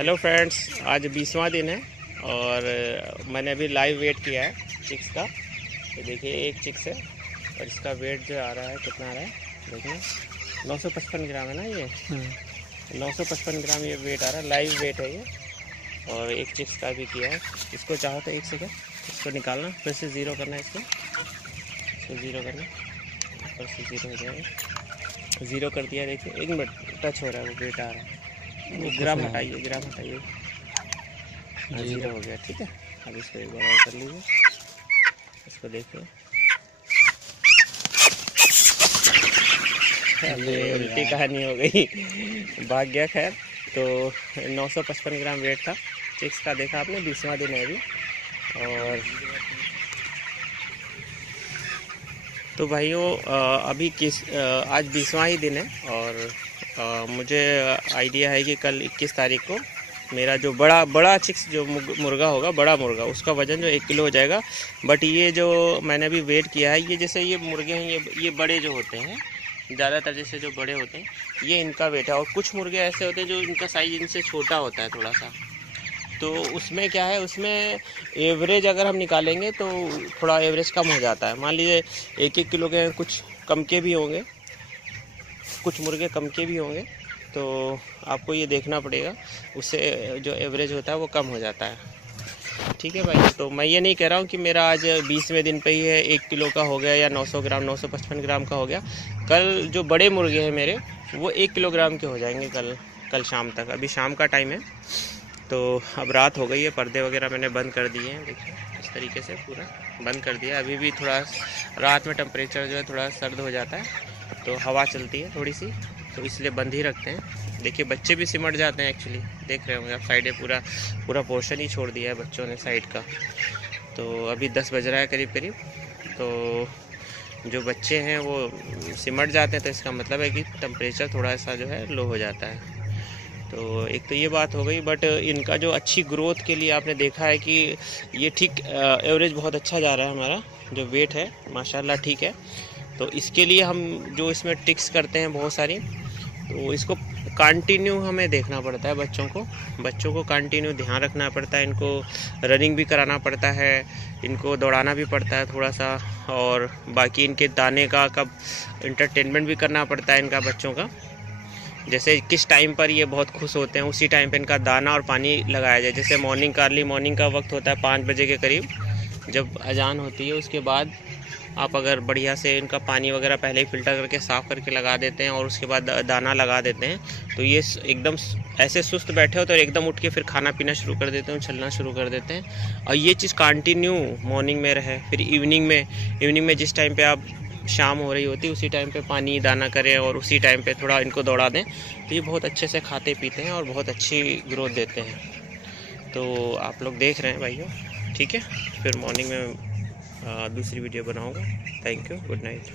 Hello friends, आज 20वां दिन है और मैंने अभी लाइव वेट किया है चिक्स का। तो देखिए एक चिक्स है और इसका वेट जो आ रहा है कितना आ रहा है देखना, 955 ग्राम है ना ये। 955 ग्राम ये वेट आ रहा है, लाइव वेट है ये। और एक चिक्स का भी किया है। इसको चाहो तो एक सेकेंड इसको निकालना, फिर से ज़ीरो करना, इसको ज़ीरो करना, फिर से ज़ीरो हो जाएगा। ज़ीरो कर दिया, देखिए 1 मिनट टच हो रहा है, वो वेट आ रहा है। ग्राम हटाइए, ग्राम हटाइए, ज़ीरो हो गया। ठीक है, अब इसको एक बार और कर लीजिए, इसको देखिए उल्टी कहानी हो गई, भाग गया। खैर तो 955 ग्राम वेट था चिक्स का, देखा आपने, 20वां दिन है अभी। और तो भाइयों अभी आज 20वां ही दिन है और मुझे आइडिया है कि कल 21 तारीख को मेरा जो बड़ा चिक्स जो मुर्गा होगा, बड़ा मुर्गा, उसका वज़न जो 1 किलो हो जाएगा। बट ये जो मैंने अभी वेट किया है, ये जैसे ये मुर्गे हैं, ये बड़े जो होते हैं, ज़्यादातर जैसे जो बड़े होते हैं ये इनका वेट है। और कुछ मुर्गे ऐसे होते हैं जो इनका साइज़ इनसे छोटा होता है थोड़ा सा। तो उसमें क्या है, उसमें एवरेज अगर हम निकालेंगे तो थोड़ा एवरेज कम हो जाता है। मान लीजिए 1-1 किलो के कुछ कम के भी होंगे, कुछ मुर्गे कम के भी होंगे, तो आपको ये देखना पड़ेगा, उससे जो एवरेज होता है वो कम हो जाता है। ठीक है भाई, तो मैं ये नहीं कह रहा हूँ कि मेरा आज 20वें दिन पे ही है 1 किलो का हो गया या 900 ग्राम 955 ग्राम का हो गया। कल जो बड़े मुर्गे हैं मेरे, वो 1 किलोग्राम के हो जाएंगे कल शाम तक। अभी शाम का टाइम है, तो अब रात हो गई है, पर्दे वगैरह मैंने बंद कर दिए हैं। देखिए इस तरीके से पूरा बंद कर दिया। अभी भी थोड़ा रात में टेम्परेचर जो है थोड़ा सर्द हो जाता है, तो हवा चलती है थोड़ी सी, तो इसलिए बंद ही रखते हैं। देखिए बच्चे भी सिमट जाते हैं एक्चुअली, देख रहे होंगे आप, साइडें पूरा पोर्शन ही छोड़ दिया है बच्चों ने साइड का। तो अभी 10 बज रहा है करीब करीब, तो जो बच्चे हैं वो सिमट जाते हैं, तो इसका मतलब है कि टेम्परेचर थोड़ा सा जो है लो हो जाता है। तो एक तो ये बात हो गई। बट इनका जो अच्छी ग्रोथ के लिए आपने देखा है कि ये ठीक एवरेज बहुत अच्छा जा रहा है, हमारा जो वेट है माशाल्लाह ठीक है। तो इसके लिए हम जो इसमें टिक्स करते हैं बहुत सारी, तो इसको कंटिन्यू हमें देखना पड़ता है। बच्चों को कंटिन्यू ध्यान रखना पड़ता है, इनको रनिंग भी कराना पड़ता है, इनको दौड़ाना भी पड़ता है थोड़ा सा, और बाकी इनके दाने का कब इंटरटेनमेंट भी करना पड़ता है इनका, बच्चों का। जैसे किस टाइम पर ये बहुत खुश होते हैं उसी टाइम पे इनका दाना और पानी लगाया जाए। जैसे अर्ली मॉर्निंग का वक्त होता है 5 बजे के करीब, जब अजान होती है, उसके बाद आप अगर बढ़िया से इनका पानी वगैरह पहले ही फ़िल्टर करके साफ़ करके लगा देते हैं और उसके बाद दाना लगा देते हैं, तो ये एकदम ऐसे सुस्त बैठे होते हैं और एकदम उठ के फिर खाना पीना शुरू कर देते हैं, चलना शुरू कर देते हैं। और ये चीज़ कंटिन्यू मॉर्निंग में रहे, फिर इवनिंग में जिस टाइम पे आप शाम हो रही होती है उसी टाइम पे पानी दाना करें और उसी टाइम पे थोड़ा इनको दौड़ा दें, तो ये बहुत अच्छे से खाते पीते हैं और बहुत अच्छी ग्रोथ देते हैं। तो आप लोग देख रहे हैं भाइयों, ठीक है। फिर मॉर्निंग में दूसरी वीडियो बनाऊंगा। Thank you, good night.